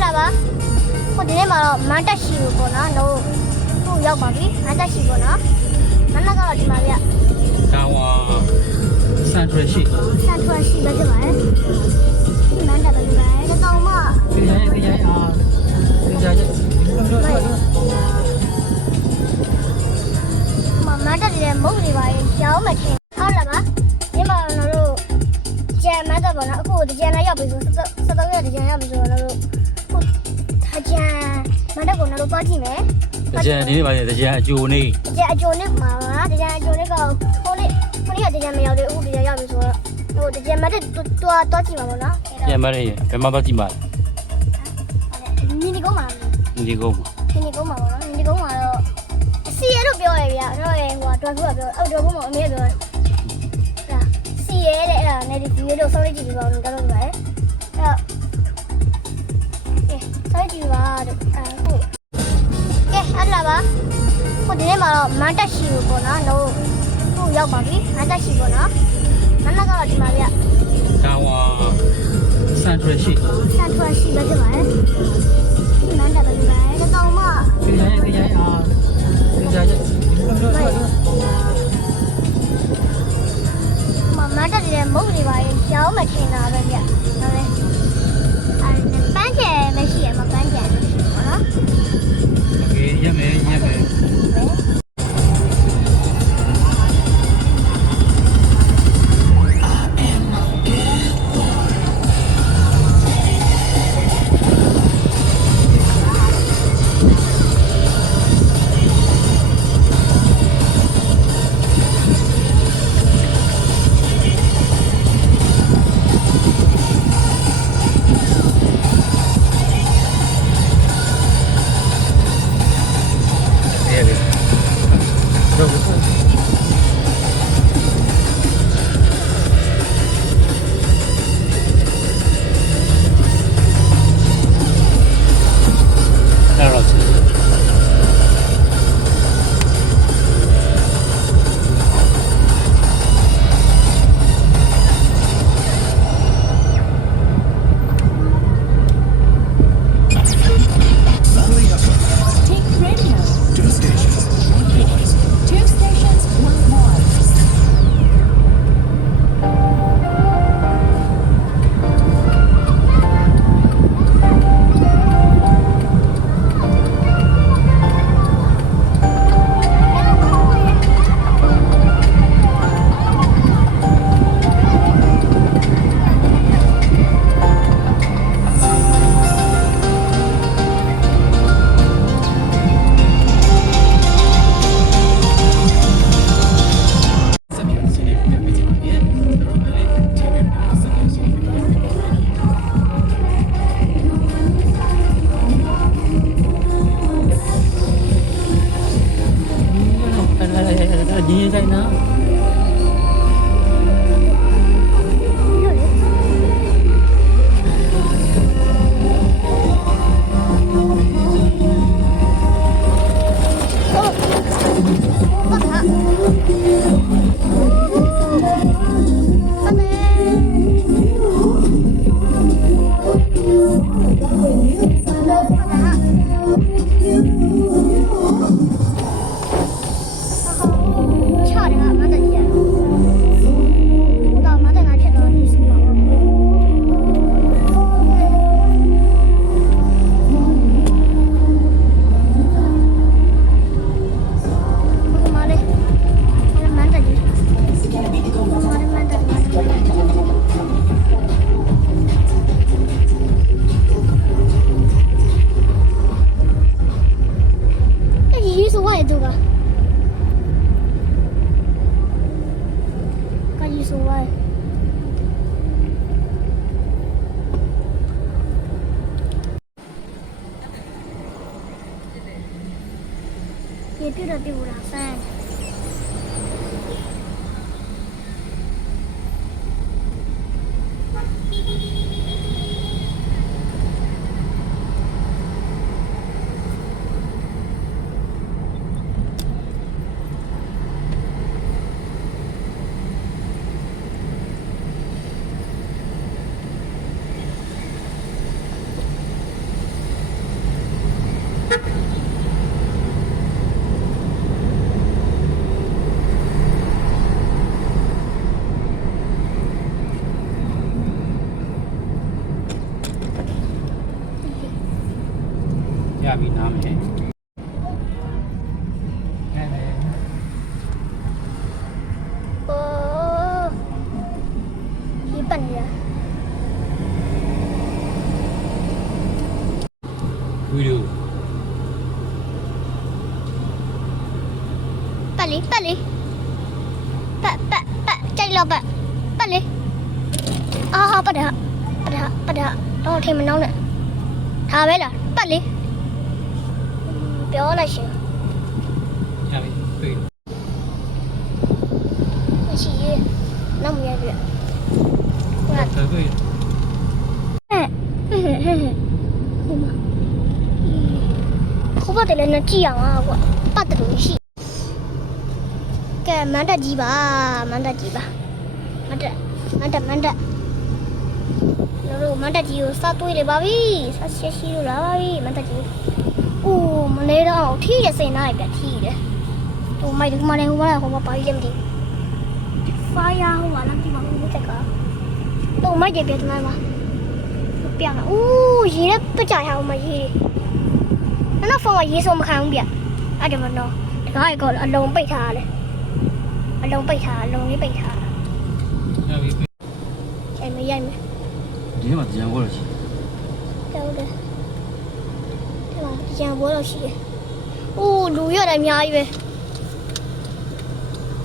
là ba có thế mà ta xỉu của nó không dọc mà biết ta xỉu của nó có là gì mà vậy cao san thuê xỉ bây giờ vậy manta bây giờ vậy nó to mà cái giấy mà manta thì làm bốc gì vậy cháu mà thèm đó là ba nhưng mà nó rồi cha manta bảo nó cô thì cha nó要不说sao tao nghe thì cha要不说nó cô他家manta của nó đâu có gì mẹ giờ đi bây giờ giờ chú này giờ chú này mà giờ chú này có hôm nay giờ màyเอาเลยgiờ要不说我giờ manta多几嘛nó giờ mà đây phải mà bắt gì mà mini có mà đi cô mini có mà rồi xì nó biểu ấy vậy rồi hòa toàn cứ biểu đồ có một mấy biểu là xì ấy đấy là này thì phía đồ sau đây chỉ vào người ta luôn vậy sau đây chỉ vào được cái ăn là ba có thế mà ta xỉu của nó không dọc mà biết ta xỉu của nó có là gì mà vậy cao san thuê xỉ bây giờ vậy manta bây giờ vậy nó to mà cái giấy mà manta thì làm bốc gì vậy cháu mà thèm nào bây giờ bán chè mấy xỉu mà bán chè của nó ok nhá mẹ nhìn thấy nó ये भी रबी उड़ाता है ရပြီနားမယ်အဲ့ဒါ ဒီပတ်နေတာ ဝီဒီယို ပတ်လေပတ်လေပတ်ကြိုက်တော့ပတ်လေအာပတ်တယ်တော့ထင်မနှောင်းနဲ့ဒါပဲလားပတ်လေပြောလိုက်ရှင် ရပြီတွေ့ မရှိရဲ့နောက်မရပြဟုတ်လား တယ်တွေ့ ခေါ်ပါတယ်လည်းကြည့်အောင်ကွာပတ်တယ်လို့ရှိကဲမန်တက်ကြီးပါမန်တက်တို့မန်တက်ကြီးကိုစားသွေးလေပါပြီစားရှက်ရှိလို့လာပါပြီမန်တက်ကြီးအိုးမနေတော့ထီးရစင်နာပြထီးတယ်ဟိုမိုက်ဒီမနေဟိုမှာပါလိမ့်မသိဖာယာဟိုမှာလည်းဒီမှာမတက်ကတော့မိုက်တယ်ပြတ်သွားပါပြလာအိုးရေနဲ့ပကြရအောင်မရေနောက်ဖုန်းကရေစုံမခံဘူးပြအဲ့ဒါမနော်တကားကအလုံးပိတ်ထားတယ်အလုံးလေးပိတ်ထား ရပြီတွေ့ ရိုက်မယ် ဒီမှာကြံဘောလို့ရှိ ဟုတ်တယ်ဒီမှာကြံဘောတော့ရှိတယ်အိုးလူရတယ်အများကြီးပဲ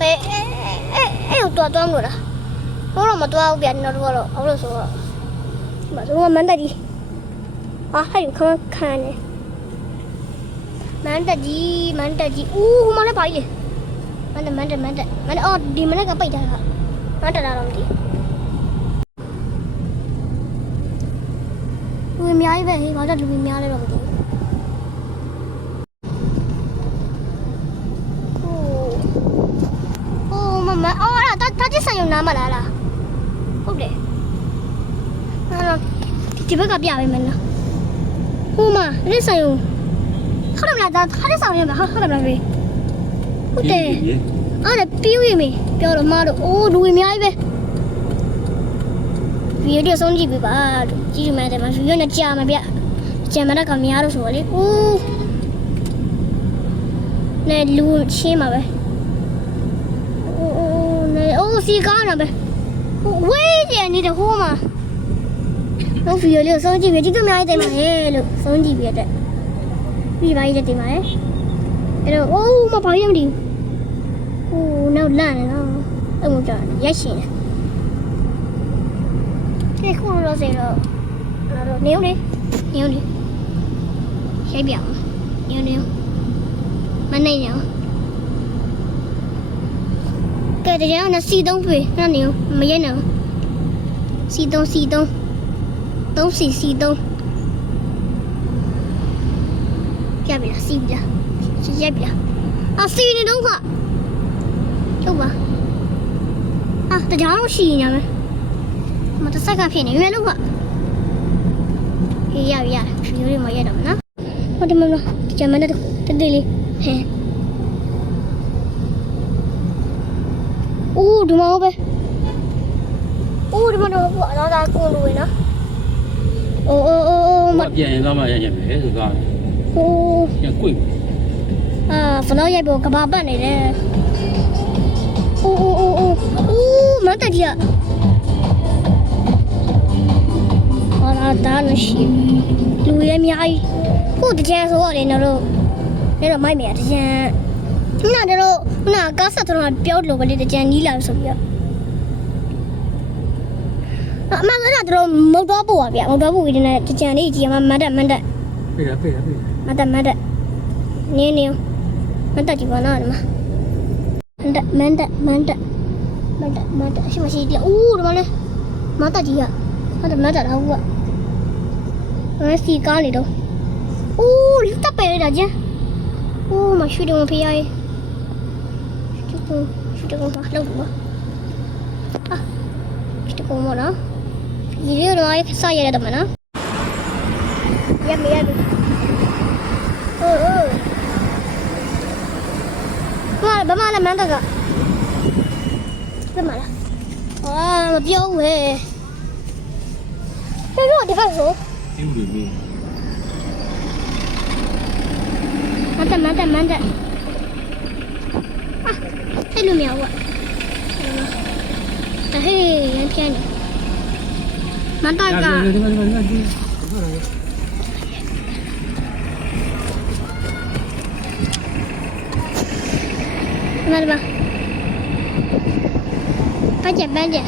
အဲ့တော့မလို့လားတော့မတော့ဘူးပြန်တော့အောက်လို့ဆိုတော့ဒီမှာဆိုမန်တက်ကြီးဟာဟဲ့ခန်းနေမန်တက်ကြီးအိုးဟိုမှာလည်းပါကြီးလေမန်တက်အော်ဒီမနေ့ကပိတ်ထားတာမန်တက်လာတော့မသိလူအများကြီးပဲဟေးဘာလို့လူများလဲတော့မသိဘူးအိုးမမအော်အဲ့ဒါတာကြီးဆိုင်ရုံနားမလားဟုတ်တယ်ဒီဘက်ကပြပေးမယ်နော်ဟိုမှာလက်ဆိုင်ရုံဟုတ်တယ်မလားဒါခါလက်ဆောင်ရမှာဟုတ်တယ်မလားဟုတ်တယ်အဲ့ဒါပြီးပြီမေပြောတော့မလို့အိုးလူအများကြီးပဲဗီဒီယိုဆုံးကြည့်ပြပါကြည့်မှတယ်မှာဗီဒီယိုနဲ့ကြာမှာဗျကြာမှာတော့ကများလို့ဆိုတော့လေအိုးနဲ့လူချင်းမှာပဲအိုးစီကားနာပဲဝေးကြနေတဲ့ဟိုးမှာတော့ဗီဒီယိုလေးဆုံးကြည့်ပြကြည့်တော့များတယ်မှာလေလို့ဆုံးကြည့်ပြတဲ့ပြီးပါရဲ့တင်ပါရဲ့အဲ့တော့အိုးမပါရမလို့ဟိုးနောက်လန့်နေတော့အဲ့မို့ကြာရက်ရှင်တယ်ခုလို့ဆိုတော့နေဦးလေရိုက်ပြအောင်နေမနေရအောင်ကဲတရားနဲ့စီသုံးပြေနဲ့နေမရဲနဲ့စီသုံးစီသုံးပြပြီလားစီပြီလားရိုက်ပြီလားအစီနေတော့ခဟုတ်ပါတရားတော့ရှိနေမယ်မတဆက်ကဖြစ်နေရွယ်လို့ကရဗီဒီယိုလေးမရတော့နော်ဟုတ်တယ်မလားကြမ်းမနဲ့တေးလေးဟဲအိုးဒီမှာပဲအိုးဒီမှာတော့အလားကုန်လို့နော်အိုးမပြန်ရင်တော့မှရရမယ်ဆိုတော့ အိုး ပြန်ကွိတ် ဖလောရိုက်ဖို့ကဘာပတ်နေတယ်အိုးမတက်ကြီးဒါလည်းရှိလူရအများကြီးကိုတကြံဆိုတော့လေတော့မိုက်မြတကြံခုနကားဆက်တော့ပြောလို့ပဲလေတကြံနီးလာဆိုပြီးအမှန်ကတော့မုတ်တော့ပို့ပါဗျမုတ်တော့ပို့ပြီးတဲ့တကြံလေးကြီးမှမတ်တက်ပြေးတာမတ်တက်နင်းမတ်တက်ကြည့်ပါနော်ဒီမှာမတ်တက်ရှိတယ်အိုးဒီမှာလေမတ်တက်ကြီးဟုတ်တယ်မတ်တက်တော့ဟုတ်ကစီကားနေတော့အိုးတက်ပဲရကြအိုးမရှိတော့မဖေးရရှိတော့ပါလောက်ပါရှိတော့မနော်ဒီလိုတော့ဆက်ရတော့မနော်ရမအိုးဘာမှလည်းမန်းတကဘာမှလားမပြောဘူးဟဲ့ပြောဒီဘက်ဆိုဒီလိုမျိုး慢点。啊，这里面我。嘿，人骗你。蛮大个。来吧，搬姐。